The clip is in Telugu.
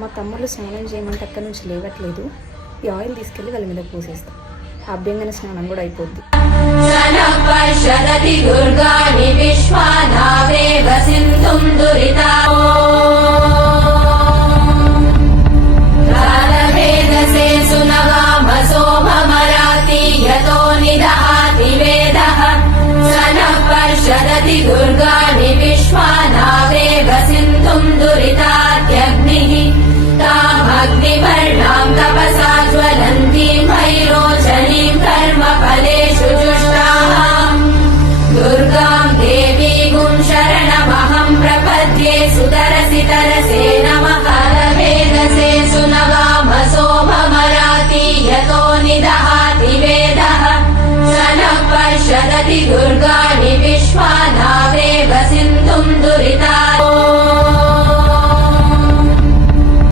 మా తమ్ముళ్ళు స్నానం చేయమంటే అక్కడి నుంచి లేవట్లేదు. ఈ ఆయిల్ తీసుకెళ్ళి వాళ్ళ మీద పూసేస్తాం. అభ్యంగన స్నానం కూడా అయిపోద్ది. దుర్గాని విశ్వానాదేవ సింధుం దురితా